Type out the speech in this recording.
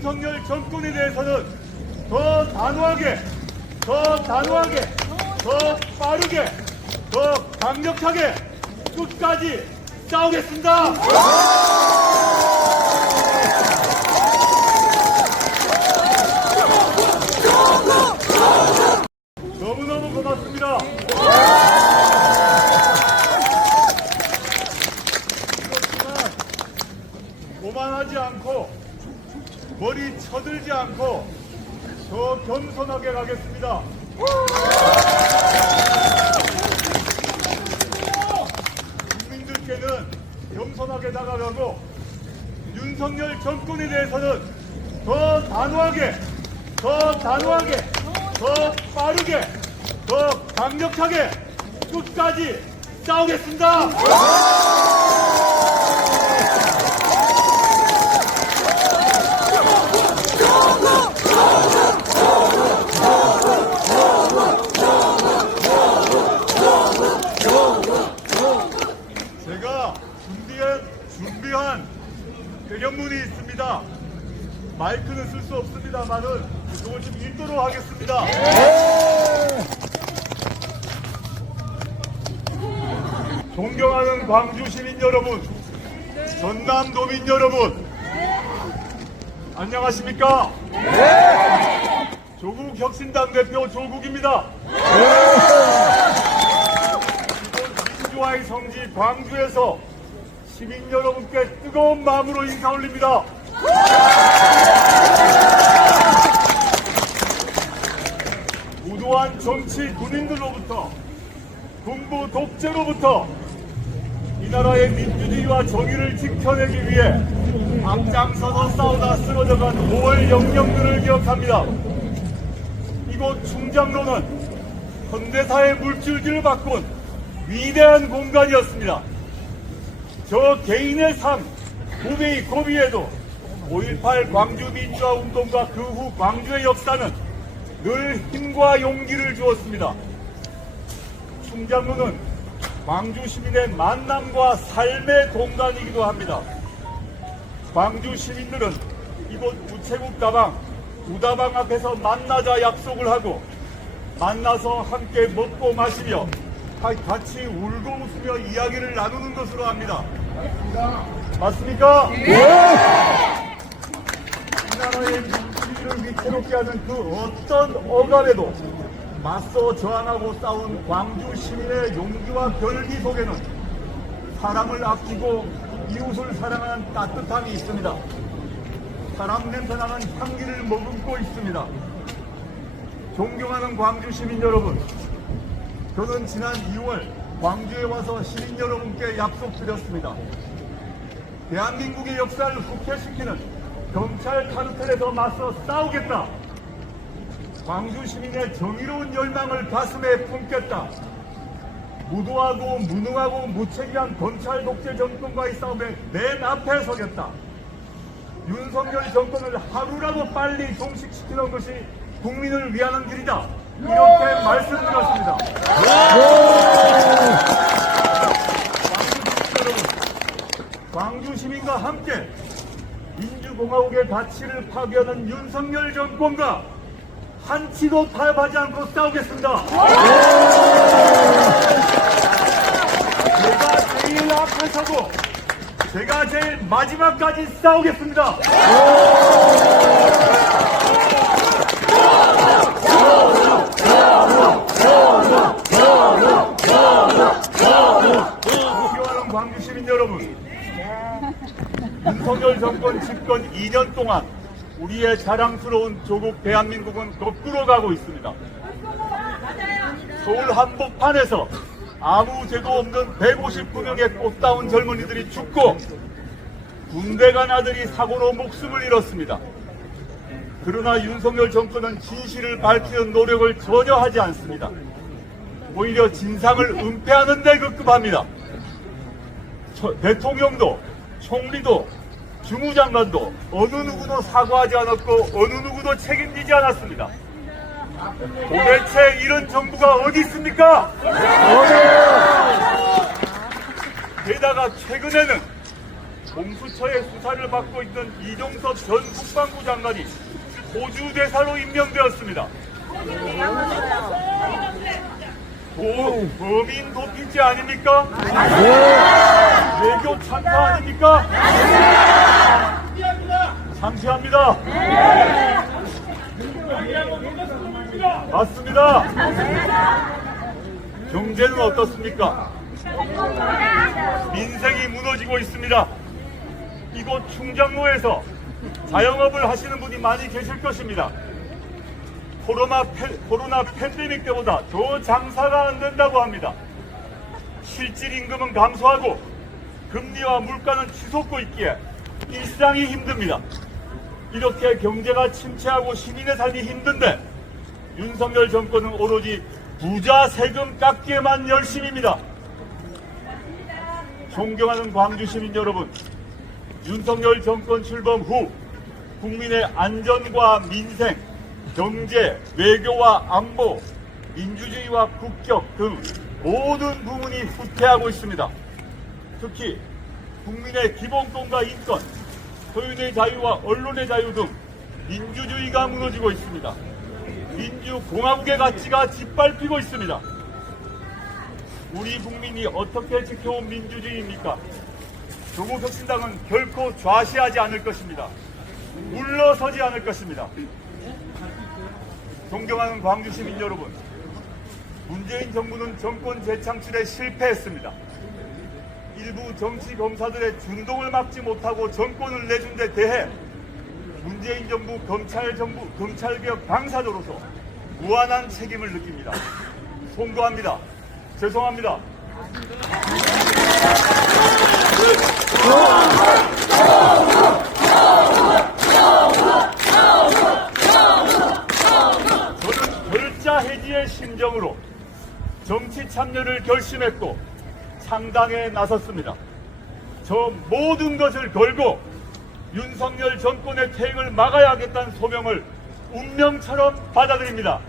윤석열 정권에 대해서는 더 단호하게, 더 빠르게, 더 강력하게 끝까지 싸우겠습니다. 너무너무 고맙습니다. 그렇지만 오만하지 않고 머리 쳐들지 않고 더 겸손하게 가겠습니다. 국민들께는 겸손하게 다가가고 윤석열 정권에 대해서는 더 단호하게, 더 빠르게, 더 강력하게 끝까지 싸우겠습니다. 제가 준비한 대견문이 있습니다. 마이크는 쓸 수 없습니다만은 이걸 좀 읽도록 하겠습니다. 존경하는 광주 시민 여러분, 전남도민 여러분, 안녕하십니까? 조국혁신당 대표 조국입니다. 이곳 민주화의 성지 광주에서 시민 여러분께 뜨거운 마음으로 인사 올립니다. 무도한 정치 군인들로부터 군부 독재로부터 이 나라의 민주주의와 정의를 지켜내기 위해 앞장서서 싸우다 쓰러져간 5월 영령들을 기억합니다. 이곳 충장로는 현대사의 물줄기를 바꾼 위대한 공간이었습니다. 저 개인의 삶, 고비에도 5.18 광주민주화 운동과 그 후 광주의 역사는 늘 힘과 용기를 주었습니다. 충장로는 광주 시민의 만남과 삶의 공간이기도 합니다. 광주 시민들은 이곳 우체국 다방, 우다방 앞에서 만나자 약속을 하고 만나서 함께 먹고 마시며 같이 울고 웃으며 이야기를 나누는 것으로 합니다. 맞습니까? 네! 이 나라의 민주주의를 위태롭게 하는 그 어떤 억압에도 맞서 저항하고 싸운 광주 시민의 용기와 결기 속에는 사람을 아끼고 이웃을 사랑하는 따뜻함이 있습니다. 사람 냄새나는 향기를 머금고 있습니다. 존경하는 광주 시민 여러분, 저는 지난 2월 광주에 와서 시민 여러분께 약속드렸습니다. 대한민국의 역사를 후퇴시키는 경찰 카르텔에서 맞서 싸우겠다. 광주 시민의 정의로운 열망을 가슴에 품겠다. 무도하고 무능하고 무책임한 검찰 독재 정권과의 싸움에 맨 앞에 서겠다. 윤석열 정권을 하루라도 빨리 종식시키는 것이 국민을 위하는 길이다. 이렇게 말씀드렸습니다. 광주 시민과 함께 민주공화국의 가치를 파괴하는 윤석열 정권과 한치도 타협하지 않고 싸우겠습니다. 제가 제일 앞에 서고 제가 제일 마지막까지 싸우겠습니다. 존경하는 광주 시민 여러분, 윤석열 정권 집권 2년 동안 우리의 자랑스러운 조국 대한민국은 거꾸로 가고 있습니다. 서울 한복판에서 아무 죄도 없는 159명의 꽃다운 젊은이들이 죽고 군대 간 아들이 사고로 목숨을 잃었습니다. 그러나 윤석열 정권은 진실을 밝히는 노력을 전혀 하지 않습니다. 오히려 진상을 은폐하는 데 급급합니다. 대통령도 총리도 주무장관도 어느 누구도 사과하지 않았고 어느 누구도 책임지지 않았습니다. 도대체 이런 정부가 어디 있습니까? 게다가 최근에는 공수처의 수사를 받고 있는 이종섭 전 국방부 장관이 호주 대사로 임명되었습니다. 범인 도피죄 아닙니까? 외교 참사 아닙니까? 상시합니다. 맞습니다. 경제는 어떻습니까? 민생이 무너지고 있습니다. 이곳 충정로에서 자영업을 하시는 분이 많이 계실 것입니다. 코로나 팬데믹 때보다 더 장사가 안 된다고 합니다. 실질 임금은 감소하고 금리와 물가는 치솟고 있기에 일상이 힘듭니다. 이렇게 경제가 침체하고 시민의 삶이 힘든데 윤석열 정권은 오로지 부자 세금 깎기에만 열심입니다. 존경하는 광주 시민 여러분, 윤석열 정권 출범 후 국민의 안전과 민생, 경제, 외교와 안보, 민주주의와 국격 등 모든 부문이 후퇴하고 있습니다. 특히 국민의 기본권과 인권, 소유의 자유와 언론의 자유 등 민주주의가 무너지고 있습니다. 민주공화국의 가치가 짓밟히고 있습니다. 우리 국민이 어떻게 지켜온 민주주의입니까? 조국혁신당은 결코 좌시하지 않을 것입니다. 물러서지 않을 것입니다. 존경하는 광주 시민 여러분, 문재인 정부는 정권 재창출에 실패했습니다. 일부 정치 검사들의 준동을 막지 못하고 정권을 내준 데 대해 문재인 정부 검찰개혁 당사자로서 무한한 책임을 느낍니다. 송구합니다. 죄송합니다. 저는 결자 해지의 심정으로 정치 참여를 결심했고 창당에 나섰습니다. 저 모든 것을 걸고 윤석열 정권의 퇴행을 막아야 하겠다는 소명을 운명처럼 받아들입니다.